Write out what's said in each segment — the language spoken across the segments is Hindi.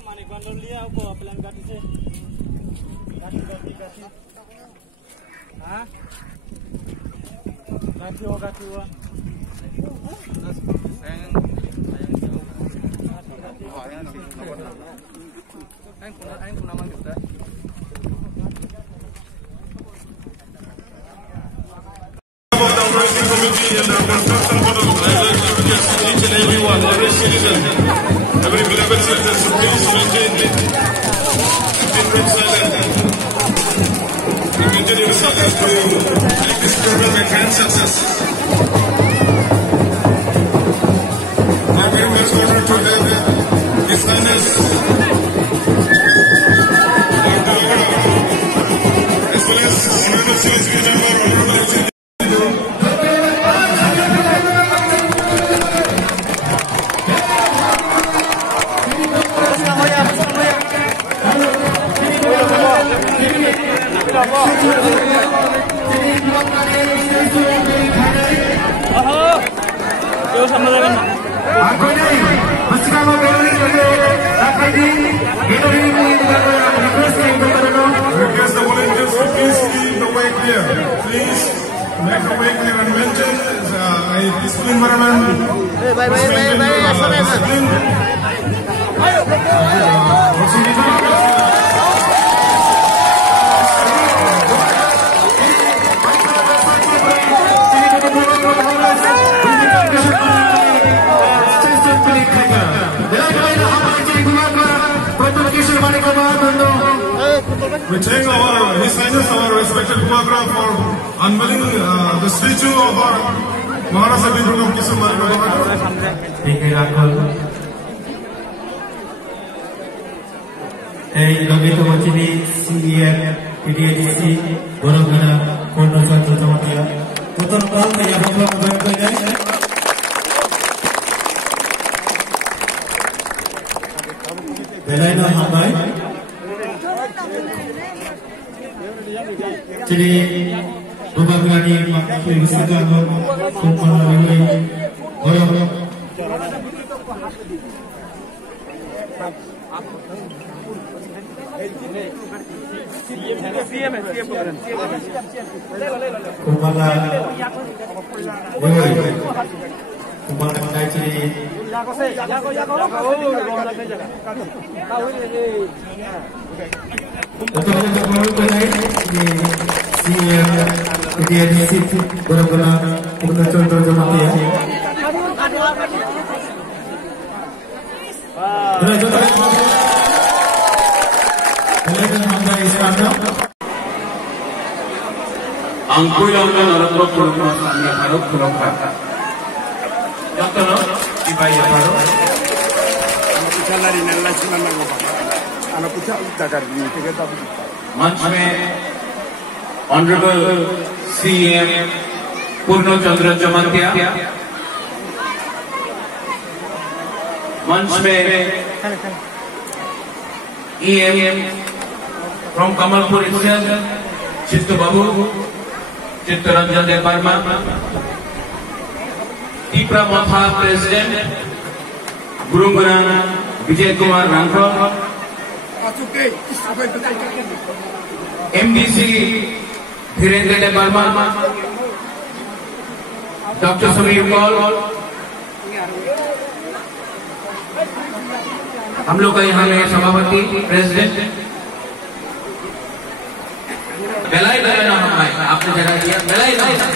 Manik bandol liya ako pelan kati se. Kati. Ha? Kati wa. Ayun naman kita. Committee and the construction board of each and everyone, every citizen, every beloved citizen, please maintain silence and continue to make this program a grand success. I very much honored to have His Highness as well as Honorable Civil Member, Honorable request the volunteers to please keep the way clear. Please make the way clear and maintain a peaceful environment. We take His Highness, our respected Kumakra, for unveiling the statue of our Maharaja Bindrugam Kishore Marikabha. এই গঠিত মঞ্চিনী সিএম পিডিএডিসি গরমখানা কর্ণচন্দ্র চমকিয়া প্রথম কাল থেকে প্রথম করে বেলাইনা হামাই jadi bukan lagi perwisata kumpulan orang kumpulan kaji untuk dia di situ benar-benar kita contoh ya. Angkuy orang orang pulang masanya baru pulang kata. Contoh no, ibadah baru. Anak kita lari nelayan cuma nak anak kita udah ni kita tak bisa. मंच में ऑनरेबल सीएम पूर्णचंद्र चमकिया, मंच में ईएम फ्रॉम कमलपुर चित्तू बाबू, चित्तरंजन देव वर्मा, तीपरा मथा प्रेसिडेंट गुरुंगना विजय कुमार रांखो, एमडीसी धीरेन्द्र देव वर्मा, डॉक्टर समीर कौल, हम लोग का यहाँ में सभापति प्रेसिडेंट बेलाई बेलाना हमारे आपने जगह दिया बेलाई बेलाना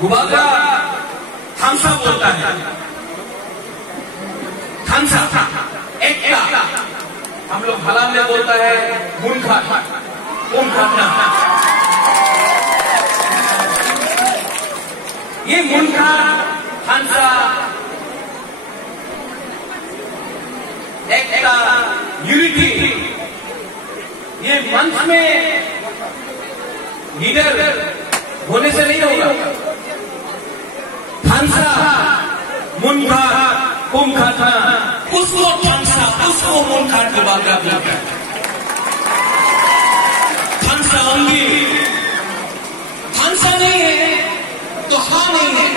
गुबागा थामसा बोलता है थामसा एकता हम लोग हलाल में बोलता है मुनखा मुनखाना ये मुनखा थामसा एकता यूनिटी ये मंच में लीडर होने से नहीं होगा थामसा मुनखा कुमखाना उसको थामसा उसको मुनखा के बाद थामसा होंगी थामसा नहीं है तो हाँ नहीं है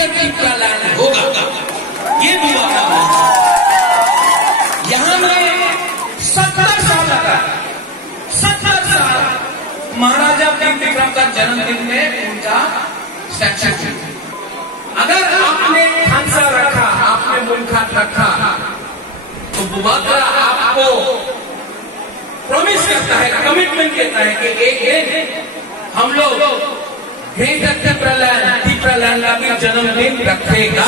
ग्रेटर त्रिपुरा लैंड होगा, ये बुबाका मंच। यहाँ में 70 साल लगा, 70 साल महाराजा वीर विक्रम का जन्मदिन में उनका स्टैच्यू। अगर आपने खांसा रखा, आपने मुनखात रखा, तो बुबाका आपको प्रॉमिस करता है, कमिटमेंट कहता है कि एक दिन हम लोग ग्रेटर त्रिपुरा लैंड का भी जन्मदिन रखेगा।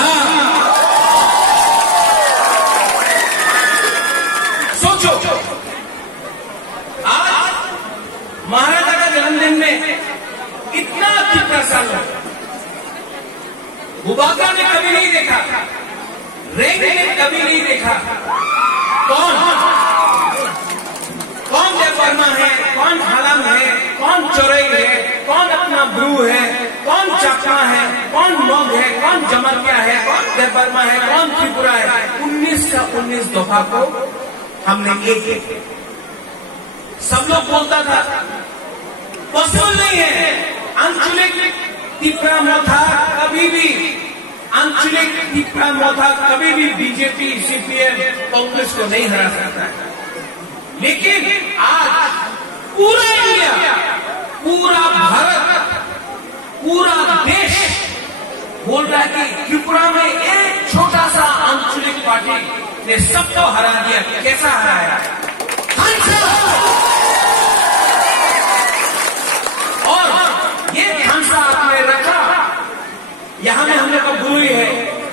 सोचो, आज महाराजा का जन्मदिन में इतना त्रिपुरा साल बुबाका ने कभी नहीं देखा, रेंग ने कभी नहीं देखा। कौन जय वर्मा है, कौन हालम है, कौन चौरई है, कौन अपना ब्रू है, कौन चाकमा है, कौन मोग है, कौन जमरिया है, कौन जय वर्मा है, कौन त्रिपुरा है। 19 का 19 दफा को हमने एक सब लोग बोलता था पॉसिबल नहीं है। आंचलिक त्रिपुरा मोथा कभी भी, आंचलिक त्रिपुरा मोथा कभी भी बीजेपी, सीपीएम, कांग्रेस को नहीं हरा सकता है। लेकिन आज पूरा इंडिया, पूरा भारत, पूरा देश बोल रहा है कि त्रिपुरा में एक छोटा सा आंचलिक पार्टी ने सबको हरा दिया। कैसा हराया? और ये खांसा आपने रखा। यहाँ में हम लोग का गुरु है,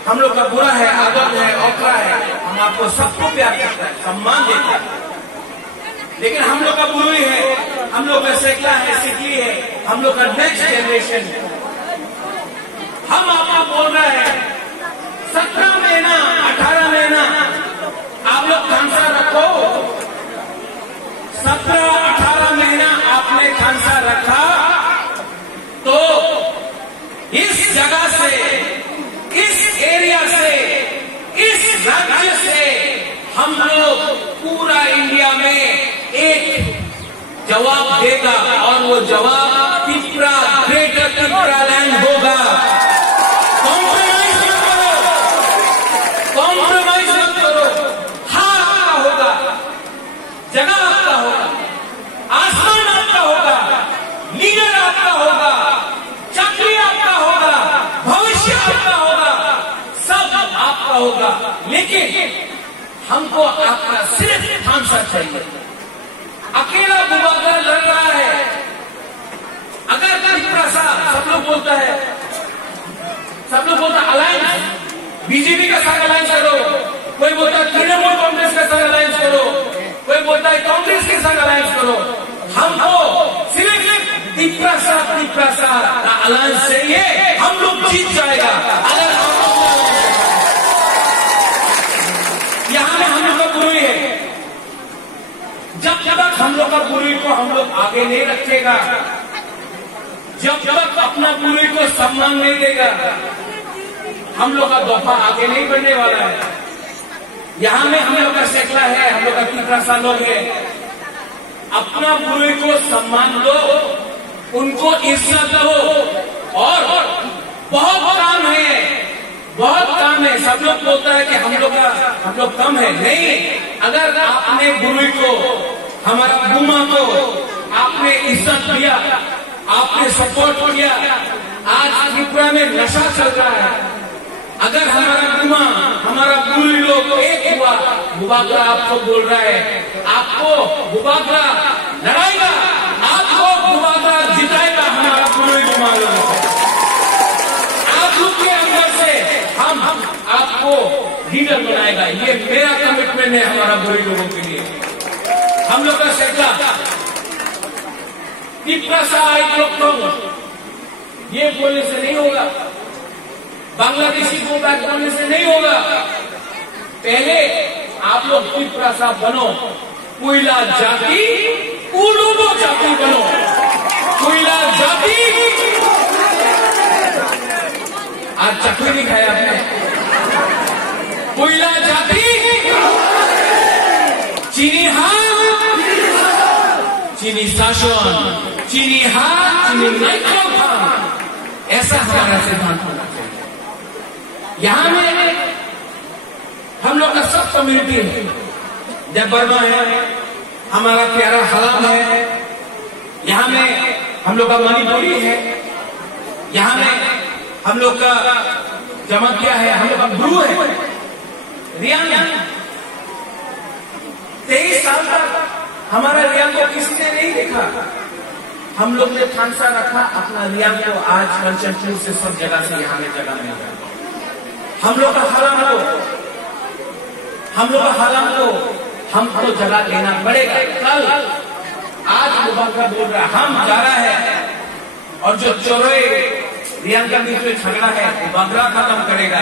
हम लोग का बुरा है, आदत है, औकरा है। हम आपको सबको प्यार करता है, सम्मान देता है। लेकिन हम लोग का गुरु है, हम लोग का सेकला है, सिकली है, हम लोग का नेक्स्ट जनरेशन। हम आपको बोल रहे हैं 17 महीना 18 महीना आप लोग खांसा रखो। 17-18 महीना आपने खांसा रखा तो इस जगह से, इस एरिया से, इस राज्य से हम लोग पूरा इंडिया में एक जवाब देगा और वो जवाब त्रिपुरा, ग्रेटर त्रिपुरा लैंड होगा। कॉम्प्रोमाइज मत करो, कॉम्प्रोमाइज मत करो। हाँ आपका होगा, जगह आपका होगा, आसमान आपका होगा, लीडर आपका होगा, चाकरी आपका होगा, भविष्य आपका होगा, सब आपका होगा। लेकिन हमको आपका सिर्फ खांसा चाहिए। अकेला बुबाका लड़ रहा है। अगर त्रिपुरा सा सब लोग बोलता है, सब लोग बोलता अलायंस, बीजेपी के साथ अलायंस करो, कोई बोलता है तृणमूल कांग्रेस के साथ अलायंस करो, कोई बोलता है कांग्रेस के साथ अलायंस करो। हमको सिर्फ त्रिपुरा सा का अलायंस चाहिए, हम लोग जीत जाएगा। अगर यहाँ में हम लोग का गुरु है, जब तक हम लोग का गुरु को हम लोग आगे नहीं रखेगा, जब तक अपना गुरु को सम्मान नहीं देगा, हम लोग का दफा आगे नहीं बढ़ने वाला है। यहाँ में हम लोग का सेकला है, हम लोग का त्रिपुरा सा लोग है। अपना गुरु को सम्मान दो, उनको इज्जत दो। और बहुत काम है, बहुत काम है। सब लोग बोलता है कि हम लोग कम है। नहीं, अगर आपने गुरु को, हमारा गुमा को आपने इज्जत दिया, आपने सपोर्ट किया। आज त्रिपुरा में नशा चल रहा है। अगर हमारा गुमा, हमारा गुरु लोग एक हुआ, बुबाका आपको बोल रहा है, आपको बुबाका लड़ाएगा, आपको बुबाका जिताएगा। हमारा गुरु गुमा लोग आप लोग के अंदर से हम आपको लीडर बनाएगा। ये मेरा कमिटमेंट है हमारा बुरी लोगों के लिए। हम लोग का सेकला त्रिपुरा सा एक लोग ये बोलने से नहीं होगा, बांग्लादेशी को बैक बोलने से नहीं होगा। पहले आप लोग त्रिपुरा सा बनो, कोयला जाति, उलूबो जाति बनो। कोयला जाति आज चकरी नहीं खाया आपने। कोयला जाति, चीनी हाथ, चीनी शासन, चीनी हाथ, चीनी नहीं खाओ। ऐसा हमारा सिद्धांत होना चाहिए। यहाँ में हम लोग का सब कम्युनिटी है। जब वर्मा है, हमारा प्यारा हलाम है, यहाँ में हम लोग का मणिपुरी है, यहाँ में हम लोग का जमातिया है, हम लोग का ब्रू है, रियांग। 23 साल तक हमारा रियांग को किसी ने नहीं देखा। हम लोग ने ठानसा रखा अपना रियांग को आज कंचनपुर से सब जगह से यहाँ में जगह मिल रहा। हम लोग का हलाम को हमको जगह लेना पड़ेगा। कल आज मुबारका बोल रहा है, हम जा रहा है और जो चोरे रियांग के बीच में झगड़ा है मुबारका खत्म करेगा।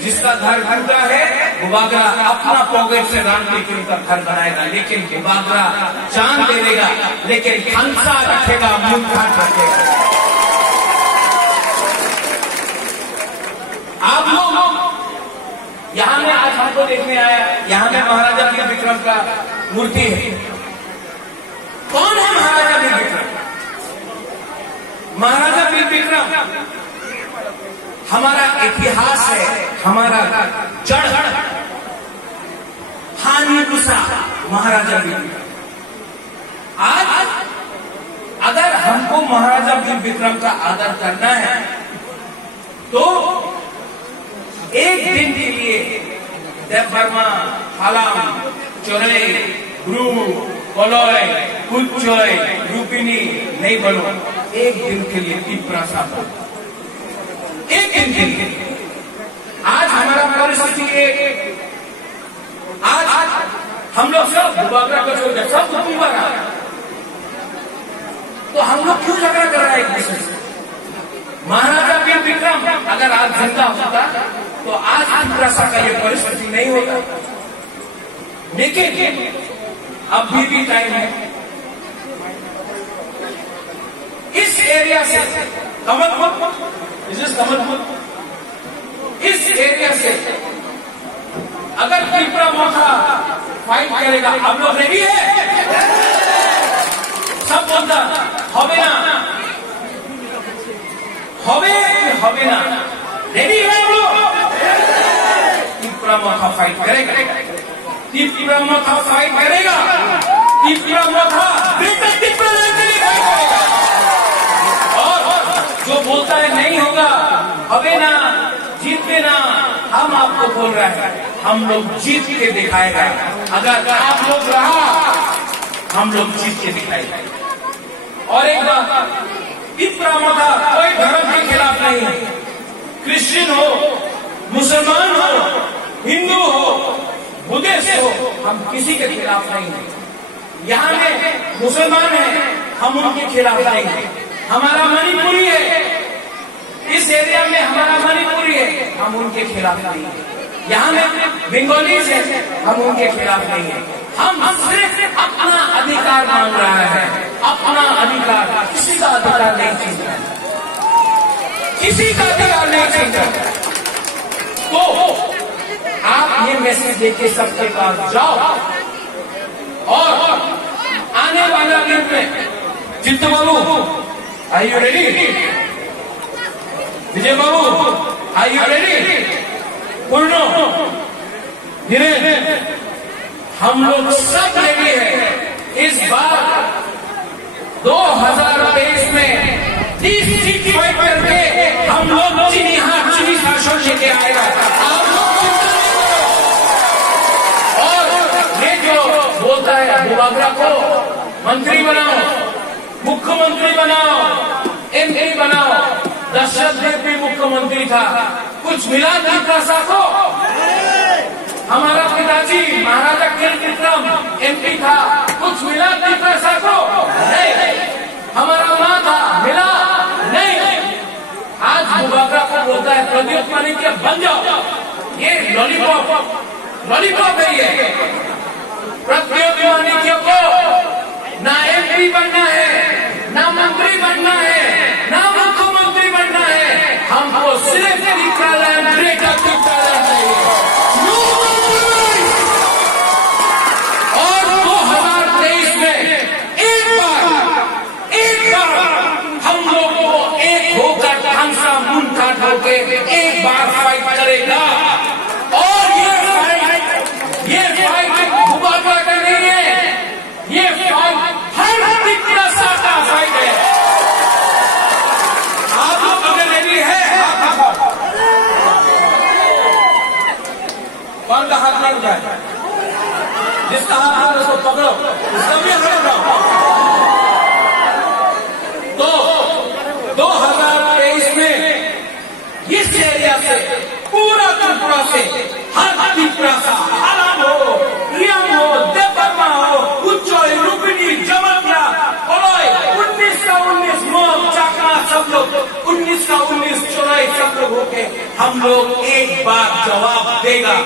जिसका घर टूटा है मुबारका अपना पॉकेट से रान लेके का घर बनाएगा, लेकिन मुबारका जान दे देगा, लेकिन ठानसा रखेगा, मुंह रखेगा। आप लोग यहाँ में आज हमको देखने आया, यहाँ में महाराजा वीर विक्रम का मूर्ति है। कौन है महाराजा वीर विक्रम? महाराजा वीर विक्रम हमारा इतिहास है, हमारा जड़ हानि गुस्सा महाराजा वीर विक्रम। आज अगर हमको महाराजा वीर विक्रम का आदर करना है तो एक दिन के लिए देव वर्मा, हलाम, चोरे, ब्रू, कोलोय, कुचोय, रूपिनी नहीं बोलो, एक दिन के लिए तिपरा साहब, एक दिन के लिए। आज हमारा परिस्थिति एक, आज हम लोग सब बुबागरा को छोड़ सब बुबागरा, तो हम लोग क्यों झगड़ा कर रहे हैं एक दूसरे से? महाराजा वीर विक्रम अगर आज जिंदा होता तो आज तिपरा का ये परिस्थिति नहीं होता। लेकिन अभी भी टाइम है। इस एरिया से कमलपुर, इस एरिया से अगर तिपरा मोथा फाइट करेगा, आप लोग रेडी है? सब बोलता होबे ना, होबे ना, रेडी है आप लोग? तिपरा मोथा फाइट करेगा, तिपरा मोथा फाइट करेगा, तिपरा मोथा ब्रिटिश तिपरा के लिए फाइट करेगा। और जो बोलता है नहीं होगा, होबे ना, जीते ना, हम आपको बोल रहे हैं, हम लोग जीत के दिखाएगा। अगर आप लोग रहा, हम लोग जीत के दिखाएगा। और एक बात, तिपरा मोथा कोई धर्म के खिलाफ नहीं है। क्रिश्चियन हो, मुसलमान हो, हिंदू हो, बुद्धिस्ट हो, हम किसी के खिलाफ नहीं है। यहाँ में मुसलमान है, हम उनके खिलाफ नहीं है। हमारा मणिपुरी है, इस एरिया में हमारा मणिपुरी है, हम उनके खिलाफ नहीं है। यहाँ में बंगालीज है, हम उनके खिलाफ नहीं है। हम सिर्फ अपना अधिकार मांग रहा है, अपना अधिकार, किसी का अधिकार नहीं छीन रहा है, किसी का अधिकार नहीं छीन रहा। तो आप ये मैसेज देके सबके पास जाओ और आने वाला दिन में Chitta Babu, are you ready? Vijay Babu, are you ready? Purno, धीरे, हम लोग सब रेडी है। इस बार 2023 में 30 सीट फाइट करके हम लोग चीनी हाथ चीनी शासन लेके आएगा। आप लोग चिंता नहीं करो। और ये जो बोलता है बुबागरा को मंत्री बनाओ, मुख्यमंत्री बनाओ, MP बनाओ, दशरथ देव भी मुख्यमंत्री था, कुछ मिला तिपरा को? हमारा पिताजी महाराजा वीर विक्रम MP था, कुछ मिला तिपरा को? नहीं। हमारा माँ था, मिला नहीं। आज बुबागरा को बोलता है प्रदीप मानिक्य बन जाओ, ये लॉलीपॉप है ये। प्रदीप मानिक्य को ना MP बनना है, ना मंत्री बनना है, ना मुख्यमंत्री बनना है, हमको सिर्फ तिपरालैंड चाहिए। और 2023 में एक बार हम लोग को एक होकर ठानसा मुंह काट होके एक बार फाइट करें। करेगा। और ये फाइट मुबारका का नहीं है, ये फाइट हर दिग्दशा का फाइट है। आप लोग अगर रेडी है, कौन का हाथ नहीं उठाए, जिसका हाथ है उसको पकड़ो, उसका भी हाथ उठाओ। तो 2023 में इस एरिया से पूरा त्रिपुरा से हर त्रिपुरा आलाम हो, रियाम हो, देवबर्मा हो, उच्चोई, लुम्बिनी, जमतिया, कोलोई, 19 का 19 मोब, चाकमा सब लोग 19 का 19 चौराई सब लोग होके हम लोग एक बार जवाब देगा।